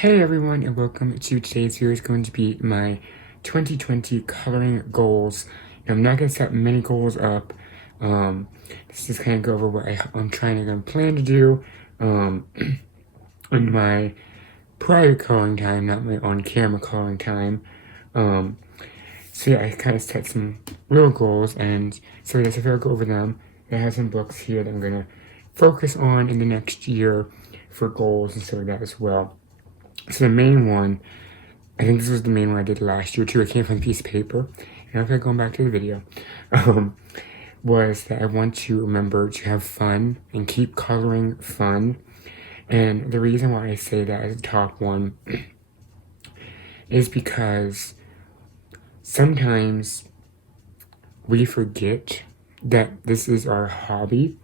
Hey everyone, and welcome to today's video. Is going to be my 2020 coloring goals. Now, I'm not going to set many goals up. This is kind of go over what I'm trying to plan to do in my private coloring time, not my on-camera coloring time. So yeah, I kind of set some real goals, and so yes, if I'll go over them. I have some books here that I'm going to focus on in the next year for goals and stuff like that as well. So the main one, I think this was the main one I did last year too. It came from a piece of paper. And I'm going back to the video. Was that I want to remember to have fun and keep coloring fun. And the reason why I say that as a top one is because sometimes we forget that this is our hobby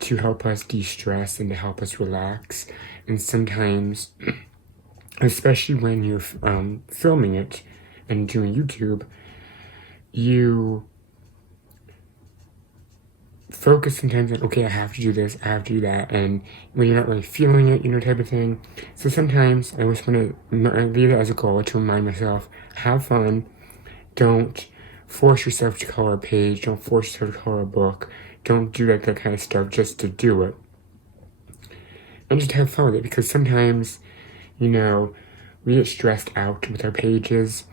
to help us de-stress and to help us relax. And sometimes, especially when you're filming it and doing YouTube, you focus sometimes on, okay, I have to do this, I have to do that, and when you're not really feeling it, type of thing. So sometimes I just want to leave it as a goal to remind myself, have fun, don't force yourself to color a page, don't force yourself to color a book, don't do that kind of stuff just to do it. And just have fun with it, because sometimes, we get stressed out with our pages,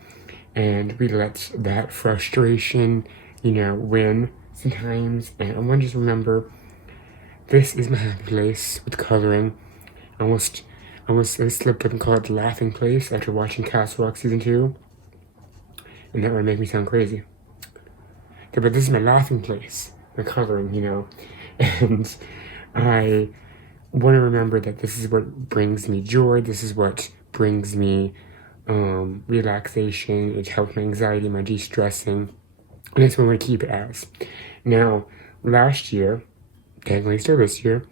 and we let that frustration, win sometimes. And I want to just remember, this is my happy place with coloring. I slipped up and called it the laughing place after watching Castle Rock Season 2. And that would make me sound crazy. Okay, but this is my laughing place, my coloring, And I want to remember that this is what brings me joy, this is what brings me relaxation, it helps my anxiety, my de-stressing, and that's what I'm going to keep it as. Now, last year, technically still this year,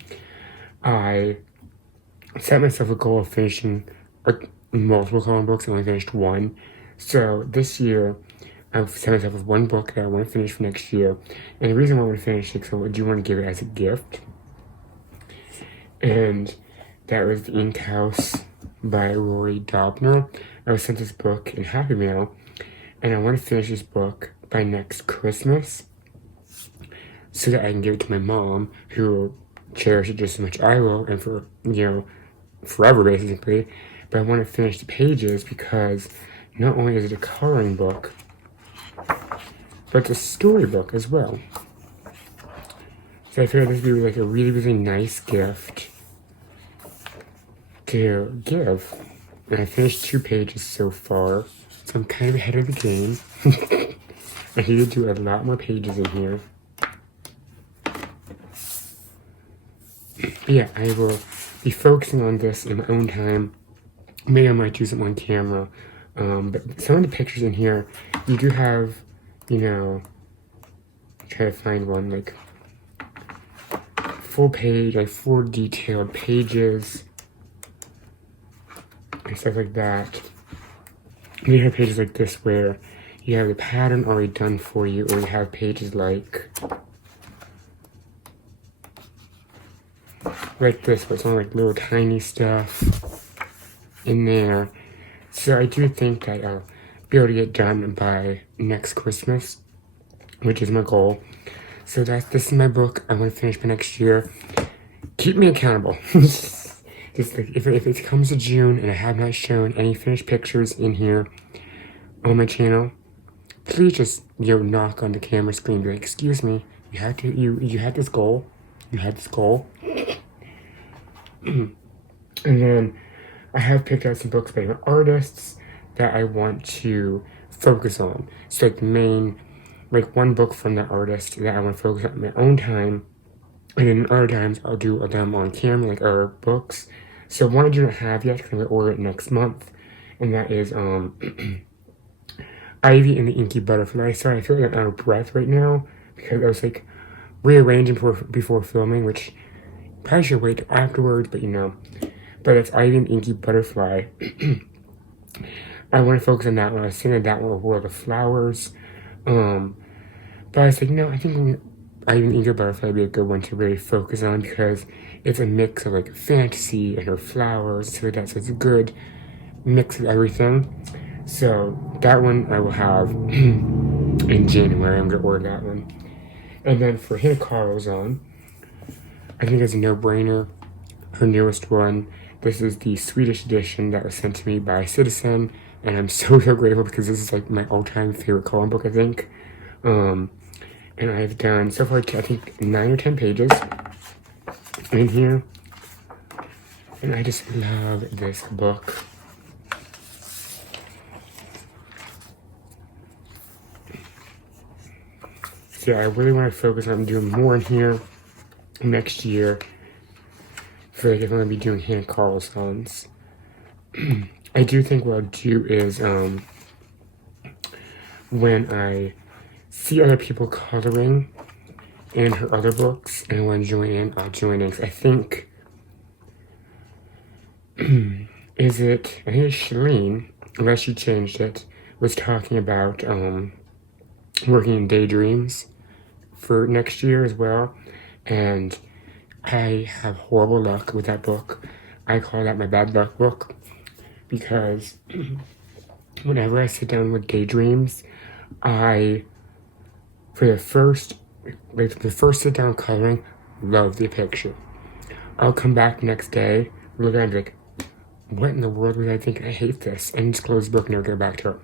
I set myself a goal of finishing multiple coloring books. I only finished one. So this year, I've set myself with one book that I want to finish for next year. And the reason why I want to finish it is because I do want to give it as a gift. And that was The Ink House by Rory Dobner. I was sent this book in Happy Mail, and I want to finish this book by next Christmas so that I can give it to my mom, who will cherish it just as much as I will, and for, forever basically. But I want to finish the pages because not only is it a coloring book, but it's a storybook as well. So I figured this would be like a really, really nice gift to give. And I finished 2 pages so far, so I'm kind of ahead of the game. I need to do a lot more pages in here. But yeah, I will be focusing on this in my own time. Maybe I might do some on camera. But some of the pictures in here, you do have, try to find one, like, full page, like 4 detailed pages, and stuff like that. And you have pages like this where you have the pattern already done for you, or you have pages like this, but it's only like little tiny stuff in there. So I do think that I'll be able to get done by next Christmas, which is my goal. So this is my book. I want to finish by next year. Keep me accountable. Just like if it comes to June and I have not shown any finished pictures in here on my channel, please just knock on the camera screen and be like, excuse me, you had this goal. You had this goal. And then I have picked out some books by different artists that I want to focus on. So like one book from that artist that I want to focus on in my own time, and then other times I'll do them on camera, like other books. So one I do not have yet, because I'm going to order it next month, and that is Ivy and the Inky Butterfly. Sorry, I feel like I'm out of breath right now, because I was like rearranging before filming, which probably should wait till afterwards, but But it's Ivy and Inky Butterfly. I want to focus on that one. I was thinking of that one, World of Flowers. But I was like, no, I think I even think a butterfly would be a good one to really focus on because it's a mix of like fantasy and her flowers, so that's a good mix of everything. So that one I will have in January. I'm gonna order that one. And then for Hannah Carlson, I think it's a no-brainer. Her newest one. This is the Swedish edition that was sent to me by Citizen, and I'm so grateful because this is like my all-time favorite coloring book, I think. And I've done so far, I think 9 or 10 pages in here, and I just love this book. So yeah, I really want to focus on doing more in here next year. I feel like if I'm going to be doing Hannah Carlson's, I do think what I'll do is when I see other people coloring in her other books and want to join in, I'll join in. I think, I think it's Shalene, unless she changed it, was talking about working in daydreams for next year as well. And I have horrible luck with that book. I call that my bad luck book because whenever I sit down with daydreams, for the first sit down coloring, love the picture. I'll come back the next day, look at it and be like, what in the world was I thinking? I hate this. And just close the book and never go back to it.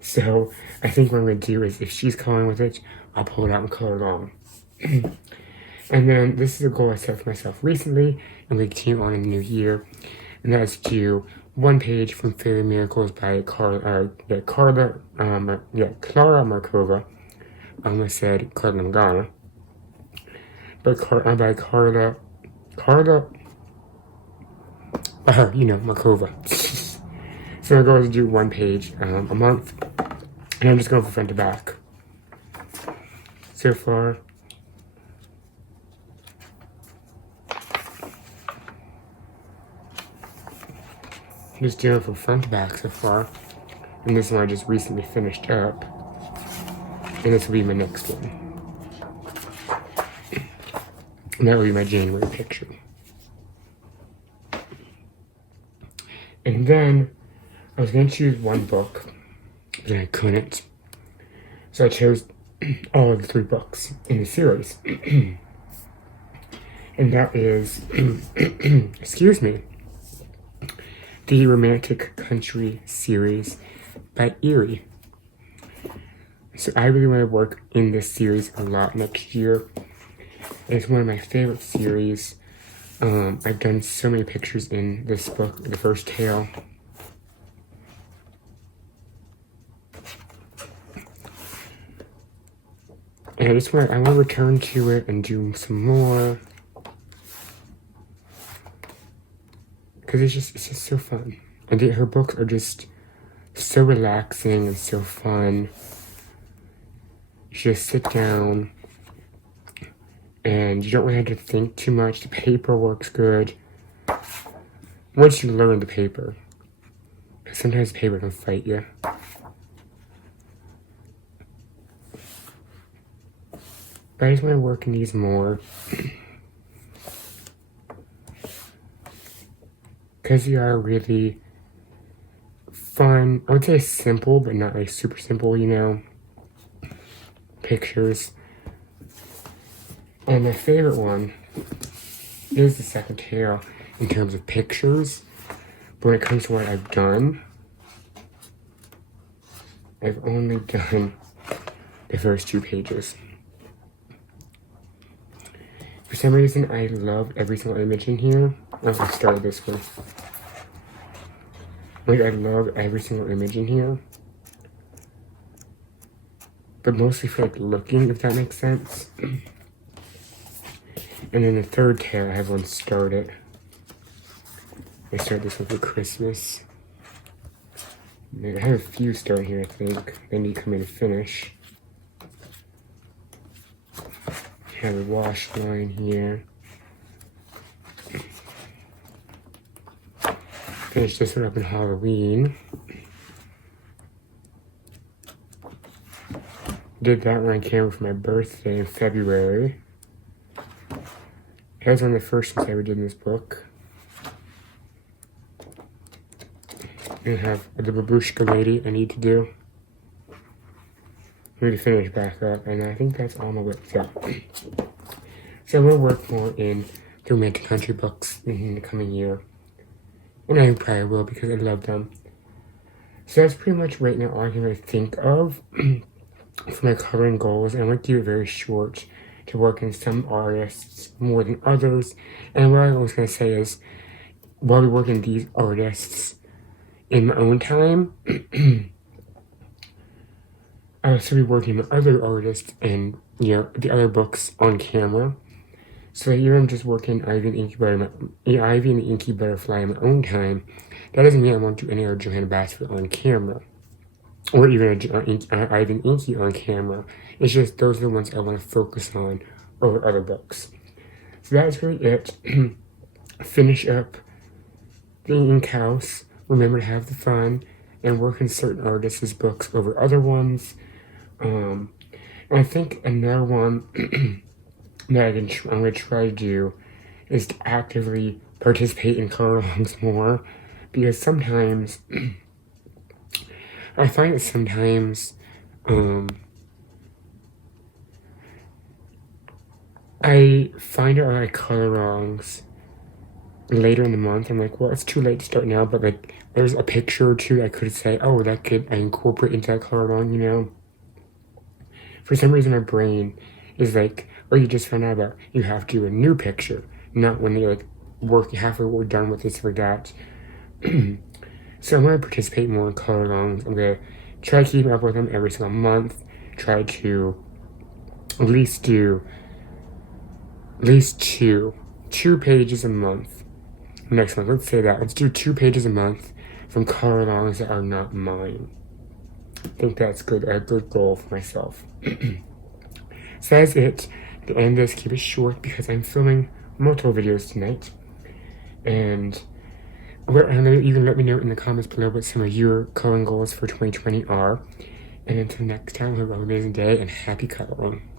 So I think what I'm going to do is if she's coloring with it, I'll pull it out and color along. And then this is a goal I set for myself recently, and we continue on in the new year, and that is to do one page from Fairy Miracles by Clara Markova. I almost said Carla Magana. By Carla, Markova. So my goal is to do one page a month, and I'm just going from front to back. So far, just doing from front to back so far, and this one I just recently finished up, and this will be my next one, and that will be my January picture. And then I was going to choose one book, but I couldn't, so I chose all of the 3 books in the series, and that is, excuse me, the Romantic Country series by Erie. So I really want to work in this series a lot next year. It's one of my favorite series. I've done so many pictures in this book, the first tale. And I want to return to it and do some more. Because it's just so fun. And her books are just so relaxing and so fun. You just sit down and you don't really have to think too much. The paper works good. Once you learn the paper. Because sometimes the paper can fight you. But I just want to work in these more. Because they are really fun. I would say simple, but not like super simple, pictures. And my favorite one is the second tale in terms of pictures. But when it comes to what I've done, I've only done the first 2 pages. For some reason, I love every single image in here. I started this one. I love every single image in here. But mostly for looking, if that makes sense. And then the third tale, I have one started. I start this one for Christmas. And I have a few starting here, I think. They need to come in and finish. I have a wash line here. Finish this one up in Halloween. Did that when I came for my birthday in February. That was one of the first things I ever did in this book. And I have the babushka lady I need to do. I need to finish back up, and I think that's all my book. So we'll work more in the romantic country books in the coming year. And I probably will because I love them. So that's pretty much right now all I can really think of for my coloring goals. And I want to keep it very short to work in some artists more than others. And what I was going to say is, while we work in these artists in my own time, I will still be working with other artists and, the other books on camera. So even I'm just working Ivy and the Inky Butterfly in my own time, that doesn't mean I won't do any other Johanna Basford on camera. Or even Ivy and Inky on camera. It's just those are the ones I want to focus on over other books. So that's really it. Finish up the ink house. Remember to have the fun and work in certain artists' books over other ones. And I think another one that I'm going to try to do is to actively participate in color-alongs more, because sometimes I find that sometimes I find out I color-alongs later in the month. I'm like, well, it's too late to start now, but like there's a picture or two I could say, oh, that could I incorporate into that color-along, For some reason my brain is like, or you just found out about you have to do a new picture, not when you're like halfway done with this or that. So I'm going to participate more in color-alongs. I'm going to try to keep up with them every single month. Try to at least do two pages a month. Next month, let's say that. Let's do 2 pages a month from color-alongs that are not mine. I think that's a good goal for myself. So that's it. To end this, keep it short because I'm filming multiple videos tonight. And you can let me know in the comments below what some of your coloring goals for 2020 are. And until next time, have an amazing day and happy coloring.